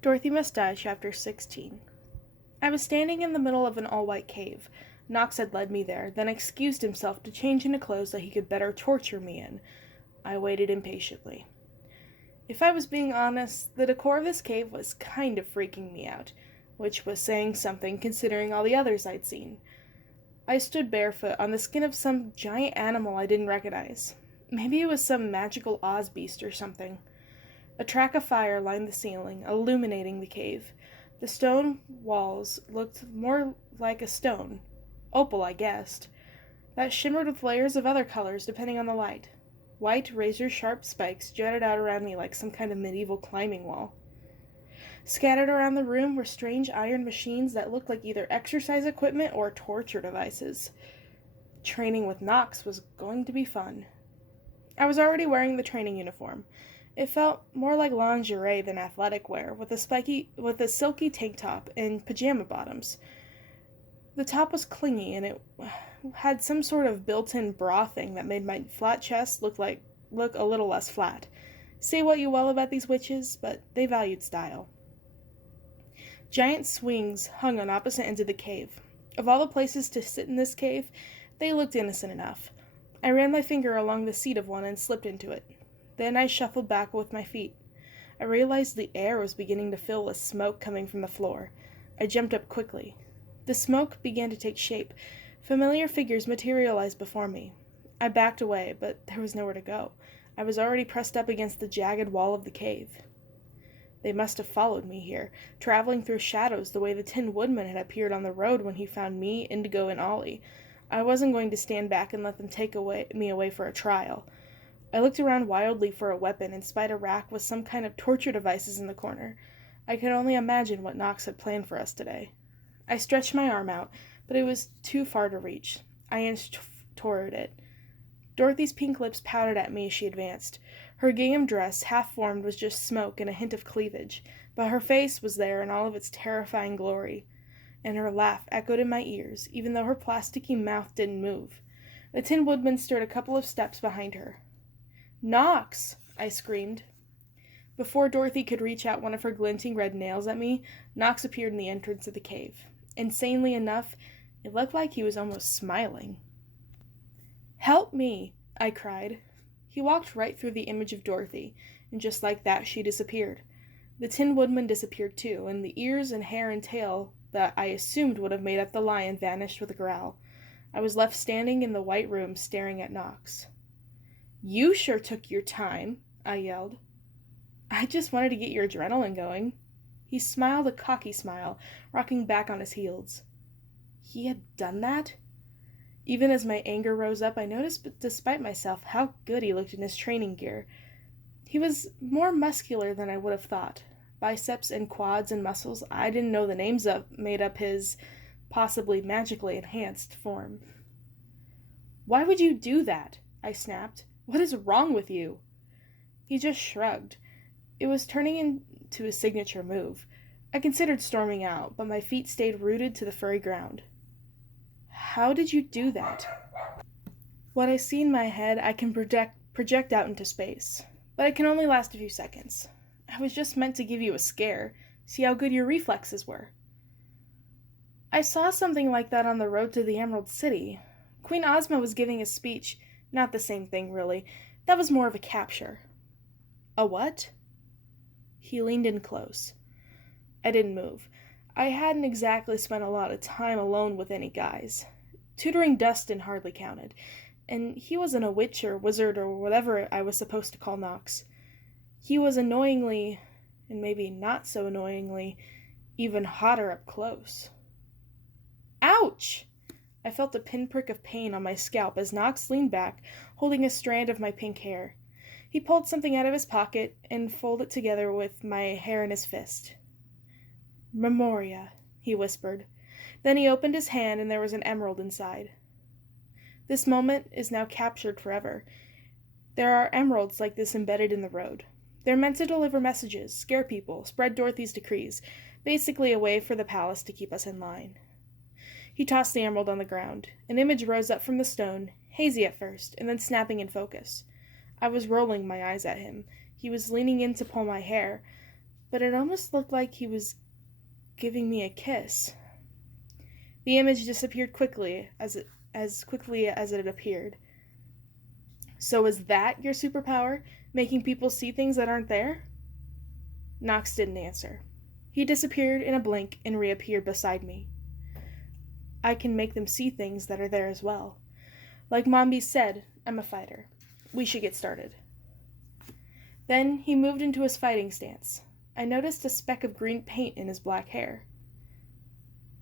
Dorothy Must Die, Chapter 16. I was standing in the middle of an all-white cave. Knox had led me there, then excused himself to change into clothes that he could better torture me in. I waited impatiently. If I was being honest, the decor of this cave was kind of freaking me out, which was saying something considering all the others I'd seen. I stood barefoot on the skin of some giant animal I didn't recognize. Maybe it was some magical Oz beast or something. A track of fire lined the ceiling, illuminating the cave. The stone walls looked more like a stone. Opal, I guessed. That shimmered with layers of other colors depending on the light. White, razor-sharp spikes jutted out around me like some kind of medieval climbing wall. Scattered around the room were strange iron machines that looked like either exercise equipment or torture devices. Training with Knox was going to be fun. I was already wearing the training uniform. It felt more like lingerie than athletic wear, with a silky tank top and pajama bottoms. The top was clingy, and it had some sort of built-in bra thing that made my flat chest look a little less flat. Say what you will about these witches, but they valued style. Giant swings hung on opposite ends of the cave. Of all the places to sit in this cave, they looked innocent enough. I ran my finger along the seat of one and slipped into it. Then I shuffled back with my feet. I realized the air was beginning to fill with smoke coming from the floor. I jumped up quickly. The smoke began to take shape. Familiar figures materialized before me. I backed away, but there was nowhere to go. I was already pressed up against the jagged wall of the cave. They must have followed me here, traveling through shadows the way the Tin Woodman had appeared on the road when he found me, Indigo, and Ollie. I wasn't going to stand back and let them take me away for a trial. I looked around wildly for a weapon and spied a rack with some kind of torture devices in the corner. I could only imagine what Knox had planned for us today. I stretched my arm out, but it was too far to reach. I inched toward it. Dorothy's pink lips pouted at me as she advanced. Her gingham dress, half-formed, was just smoke and a hint of cleavage, but her face was there in all of its terrifying glory, and her laugh echoed in my ears, even though her plasticky mouth didn't move. The Tin Woodman stood a couple of steps behind her. "Knox!" I screamed. Before Dorothy could reach out one of her glinting red nails at me, Knox appeared in the entrance of the cave. Insanely enough, it looked like he was almost smiling. "Help me!" I cried. He walked right through the image of Dorothy, and just like that she disappeared. The Tin Woodman disappeared too, and the ears and hair and tail that I assumed would have made up the lion vanished with a growl. I was left standing in the white room staring at Knox. "You sure took your time," I yelled. "I just wanted to get your adrenaline going." He smiled a cocky smile, rocking back on his heels. He had done that? Even as my anger rose up, I noticed, despite myself, how good he looked in his training gear. He was more muscular than I would have thought. Biceps and quads and muscles I didn't know the names of made up his, possibly magically enhanced, form. "Why would you do that?" I snapped. "What is wrong with you?" He just shrugged. It was turning into his signature move. I considered storming out, but my feet stayed rooted to the furry ground. "How did you do that?" What I see in my head I can project out into space, but it can only last a few seconds. I was just meant to give you a scare, see how good your reflexes were. "I saw something like that on the road to the Emerald City. Queen Ozma was giving a speech. Not the same thing, really. That was more of a capture." "A what?" He leaned in close. I didn't move. I hadn't exactly spent a lot of time alone with any guys. Tutoring Dustin hardly counted, and he wasn't a witch or wizard or whatever I was supposed to call Knox. He was annoyingly, and maybe not so annoyingly, even hotter up close. "Ouch!" I felt a pinprick of pain on my scalp as Knox leaned back, holding a strand of my pink hair. He pulled something out of his pocket and folded it together with my hair in his fist. "Memoria," he whispered. Then he opened his hand and there was an emerald inside. This moment is now captured forever. There are emeralds like this embedded in the road. They're meant to deliver messages, scare people, spread Dorothy's decrees, basically a way for the palace to keep us in line. He tossed the emerald on the ground. An image rose up from the stone, hazy at first, and then snapping in focus. I was rolling my eyes at him. He was leaning in to pull my hair. but it almost looked like he was giving me a kiss. The image disappeared as quickly as it had appeared. So is that your superpower? Making people see things that aren't there? Knox didn't answer. He disappeared in a blink and reappeared beside me. I can make them see things that are there as well. Like Mombi said, I'm a fighter. We should get started. Then he moved into his fighting stance. I noticed a speck of green paint in his black hair.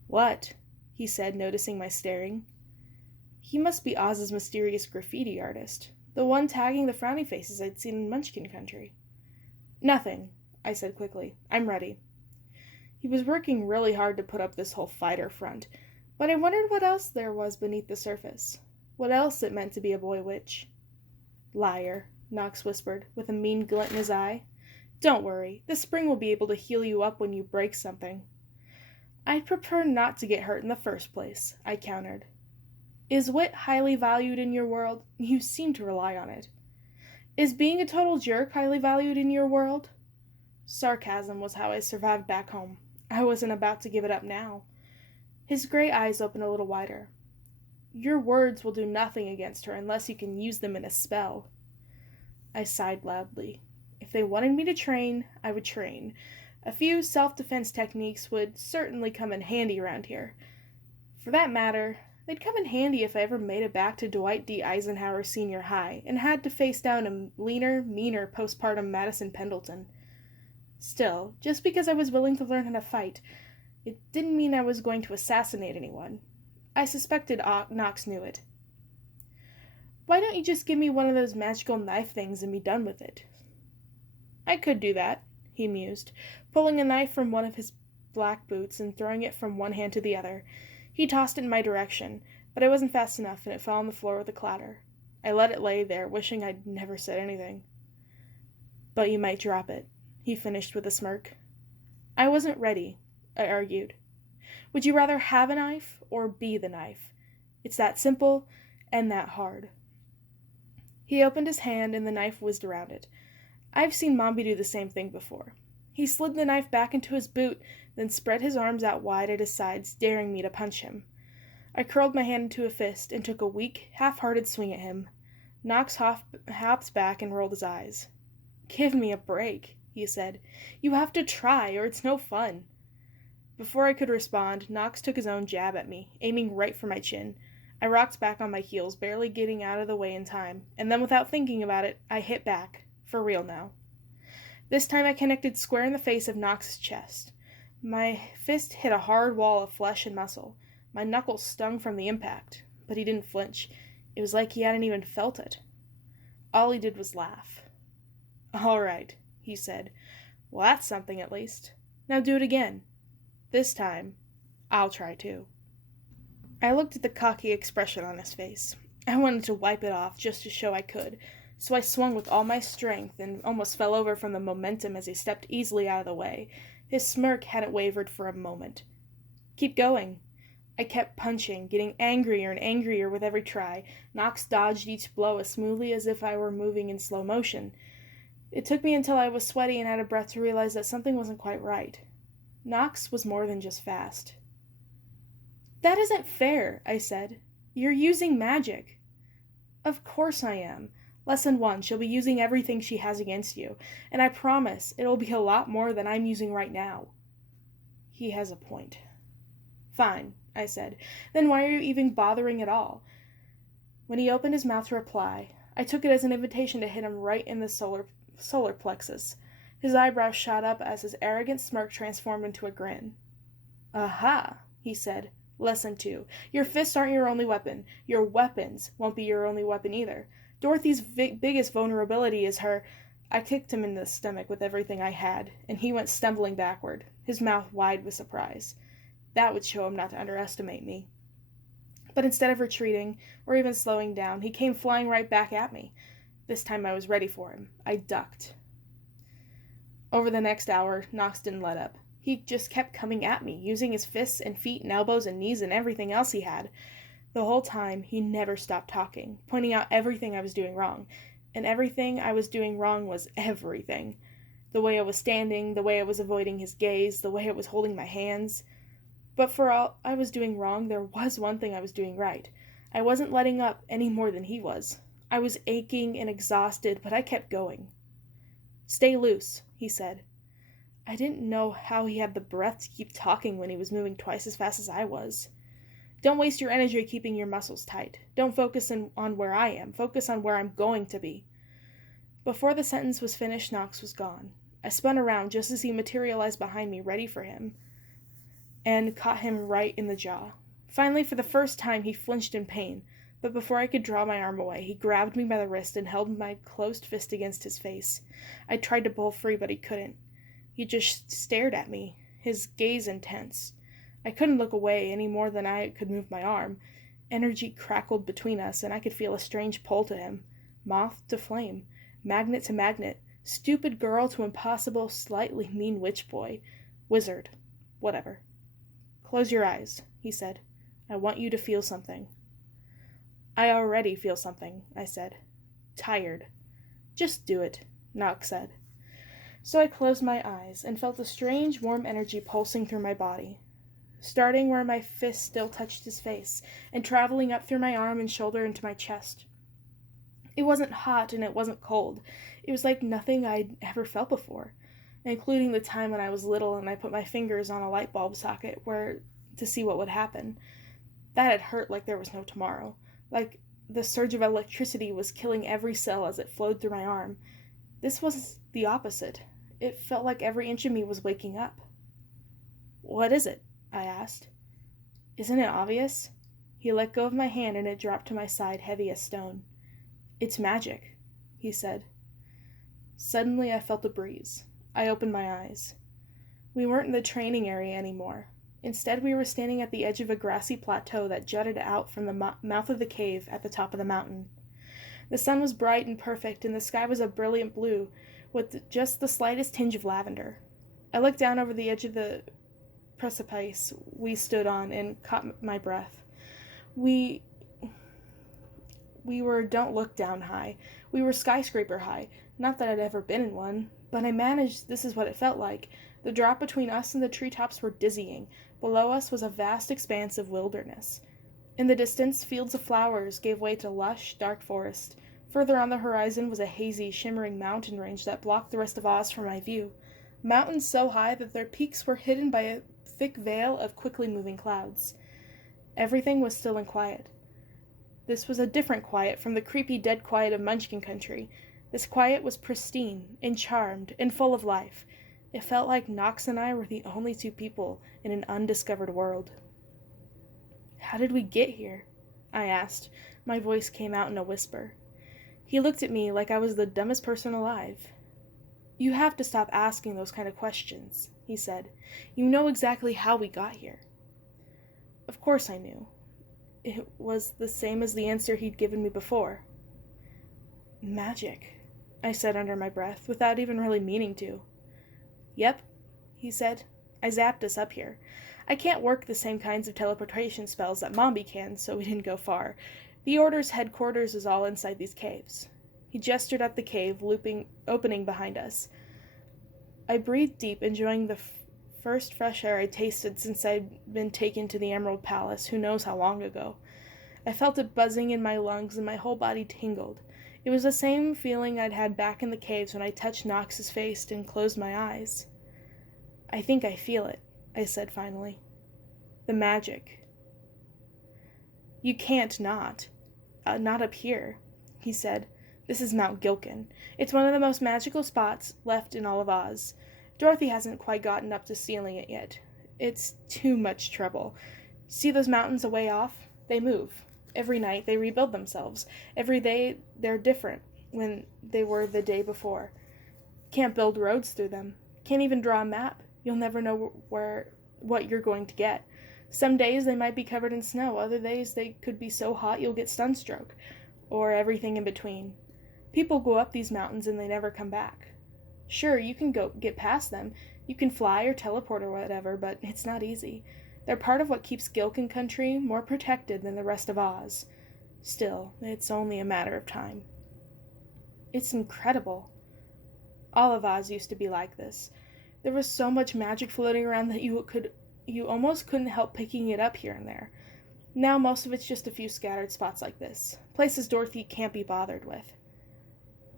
What? He said, noticing my staring. He must be Oz's mysterious graffiti artist, the one tagging the frowny faces I'd seen in Munchkin Country. Nothing, I said quickly. I'm ready. He was working really hard to put up this whole fighter front, but I wondered what else there was beneath the surface. What else it meant to be a boy witch. Liar, Knox whispered, with a mean glint in his eye. Don't worry, the spring will be able to heal you up when you break something. I'd prefer not to get hurt in the first place, I countered. Is wit highly valued in your world? You seem to rely on it. Is being a total jerk highly valued in your world? Sarcasm was how I survived back home. I wasn't about to give it up now. His gray eyes opened a little wider. Your words will do nothing against her unless you can use them in a spell. I sighed loudly. If they wanted me to train, I would train. A few self-defense techniques would certainly come in handy around here. For that matter, they'd come in handy if I ever made it back to Dwight D. Eisenhower Senior High and had to face down a leaner, meaner postpartum Madison Pendleton. Still, just because I was willing to learn how to fight, it didn't mean I was going to assassinate anyone. I suspected Knox knew it. Why don't you just give me one of those magical knife things and be done with it? I could do that, he mused, pulling a knife from one of his black boots and throwing it from one hand to the other. He tossed it in my direction, but I wasn't fast enough and it fell on the floor with a clatter. I let it lay there, wishing I'd never said anything. But you might drop it, he finished with a smirk. I wasn't ready, I argued. Would you rather have a knife or be the knife? It's that simple and that hard. He opened his hand and the knife whizzed around it. I've seen Mombi do the same thing before. He slid the knife back into his boot, then spread his arms out wide at his sides, daring me to punch him. I curled my hand into a fist and took a weak, half-hearted swing at him. Knox hopped back and rolled his eyes. Give me a break, he said. You have to try, or it's no fun. Before I could respond, Knox took his own jab at me, aiming right for my chin. I rocked back on my heels, barely getting out of the way in time, and then without thinking about it, I hit back. For real now. This time I connected square in the face of Knox's chest. My fist hit a hard wall of flesh and muscle. My knuckles stung from the impact, but he didn't flinch. It was like he hadn't even felt it. All he did was laugh. All right, he said. Well, that's something at least. Now do it again. This time, I'll try too. I looked at the cocky expression on his face. I wanted to wipe it off just to show I could, so I swung with all my strength and almost fell over from the momentum as he stepped easily out of the way. His smirk hadn't wavered for a moment. Keep going. I kept punching, getting angrier and angrier with every try. Knox dodged each blow as smoothly as if I were moving in slow motion. It took me until I was sweaty and out of breath to realize that something wasn't quite right. Knox was more than just fast. That isn't fair, I said. You're using magic. Of course I am. Lesson 1, she'll be using everything she has against you, and I promise it'll be a lot more than I'm using right now. He has a point. Fine, I said. Then why are you even bothering at all? When he opened his mouth to reply, I took it as an invitation to hit him right in the solar plexus. His eyebrows shot up as his arrogant smirk transformed into a grin. Aha, he said. Lesson 2. Your fists aren't your only weapon. Your weapons won't be your only weapon either. Dorothy's biggest vulnerability is her... I kicked him in the stomach with everything I had, and he went stumbling backward, his mouth wide with surprise. That would show him not to underestimate me. But instead of retreating, or even slowing down, he came flying right back at me. This time I was ready for him. I ducked. Over the next hour, Knox didn't let up. He just kept coming at me, using his fists and feet and elbows and knees and everything else he had. The whole time, he never stopped talking, pointing out everything I was doing wrong. And everything I was doing wrong was everything. The way I was standing, the way I was avoiding his gaze, the way I was holding my hands. But for all I was doing wrong, there was one thing I was doing right. I wasn't letting up any more than he was. I was aching and exhausted, but I kept going. "Stay loose," he said. I didn't know how he had the breath to keep talking when he was moving twice as fast as I was. "Don't waste your energy keeping your muscles tight. Don't focus on where I am. Focus on where I'm going to be." Before the sentence was finished, Knox was gone. I spun around just as he materialized behind me, ready for him, and caught him right in the jaw. Finally, for the first time, he flinched in pain, but before I could draw my arm away, he grabbed me by the wrist and held my closed fist against his face. I tried to pull free, but he couldn't. He just stared at me, his gaze intense. I couldn't look away any more than I could move my arm. Energy crackled between us, and I could feel a strange pull to him. Moth to flame, magnet to magnet, stupid girl to impossible, slightly mean witch boy, wizard, whatever. "Close your eyes," he said. "I want you to feel something." "I already feel something," I said. "Tired." "Just do it," Knox said. So I closed my eyes and felt a strange warm energy pulsing through my body, starting where my fist still touched his face and traveling up through my arm and shoulder into my chest. It wasn't hot and it wasn't cold. It was like nothing I'd ever felt before, including the time when I was little and I put my fingers on a light bulb socket to see what would happen. That had hurt like there was no tomorrow, like the surge of electricity was killing every cell as it flowed through my arm. This was the opposite. It felt like every inch of me was waking up. "What is it?" I asked. "Isn't it obvious?" He let go of my hand and it dropped to my side, heavy as stone. "It's magic," he said. Suddenly I felt a breeze. I opened my eyes. We weren't in the training area anymore. Instead, we were standing at the edge of a grassy plateau that jutted out from the mouth of the cave at the top of the mountain. The sun was bright and perfect, and the sky was a brilliant blue, with just the slightest tinge of lavender. I looked down over the edge of the precipice we stood on and caught my breath. We were don't look down high. We were skyscraper high. Not that I'd ever been in one, but I managed this is what it felt like. The drop between us and the treetops were dizzying. Below us was a vast expanse of wilderness. In the distance, fields of flowers gave way to lush, dark forest. Further on the horizon was a hazy, shimmering mountain range that blocked the rest of Oz from my view. Mountains so high that their peaks were hidden by a thick veil of quickly moving clouds. Everything was still and quiet. This was a different quiet from the creepy dead quiet of Munchkin Country. This quiet was pristine, and charmed, and full of life. It felt like Knox and I were the only two people in an undiscovered world. "How did we get here?" I asked. My voice came out in a whisper. He looked at me like I was the dumbest person alive. "You have to stop asking those kind of questions," he said. "You know exactly how we got here." Of course I knew. It was the same as the answer he'd given me before. "Magic," I said under my breath, without even really meaning to. "Yep," he said. "I zapped us up here. I can't work the same kinds of teleportation spells that Mombi can, so we didn't go far. The Order's headquarters is all inside these caves." He gestured at the cave opening behind us. I breathed deep, enjoying the first fresh air I'd tasted since I'd been taken to the Emerald Palace, who knows how long ago. I felt it buzzing in my lungs and my whole body tingled. It was the same feeling I'd had back in the caves when I touched Knox's face and closed my eyes. "I think I feel it," I said finally. "The magic." "You can't not. Not up here," he said. "This is Mount Gilkin. It's one of the most magical spots left in all of Oz. Dorothy hasn't quite gotten up to sealing it yet. It's too much trouble. See those mountains a way off? They move. Every night they rebuild themselves. Every day they're different when they were the day before. Can't build roads through them. Can't even draw a map. You'll never know what you're going to get. Some days they might be covered in snow. Other days they could be so hot you'll get sunstroke. Or everything in between. People go up these mountains and they never come back. Sure, you can get past them. You can fly or teleport or whatever, but it's not easy. They're part of what keeps Gilkin Country more protected than the rest of Oz. Still, it's only a matter of time." "It's incredible." All of Oz used to be like this. There was so much magic floating around that you almost couldn't help picking it up here and there. Now most of it's just a few scattered spots like this, places Dorothy can't be bothered with.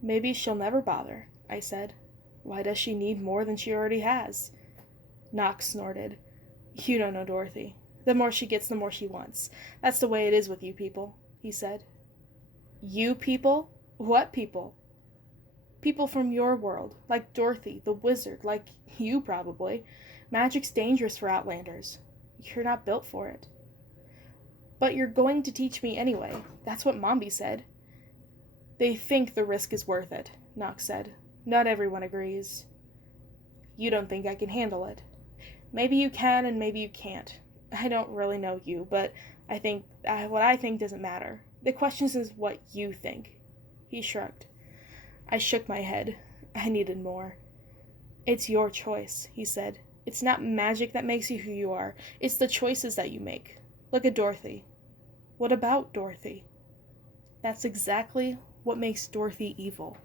Maybe she'll never bother, I said. Why does she need more than she already has? Knox snorted. You don't know Dorothy. The more she gets, the more she wants. That's the way it is with you people, he said. You people? What people? People from your world, like Dorothy, the wizard, like you probably. Magic's dangerous for Outlanders. You're not built for it. But you're going to teach me anyway. That's what Mombi said. They think the risk is worth it, Knox said. Not everyone agrees. You don't think I can handle it. Maybe you can and maybe you can't. I don't really know you, but I think what I think doesn't matter. The question is what you think. He shrugged. I shook my head. I needed more. It's your choice, he said. It's not magic that makes you who you are. It's the choices that you make. Look at Dorothy. What about Dorothy? That's exactly what makes Dorothy evil.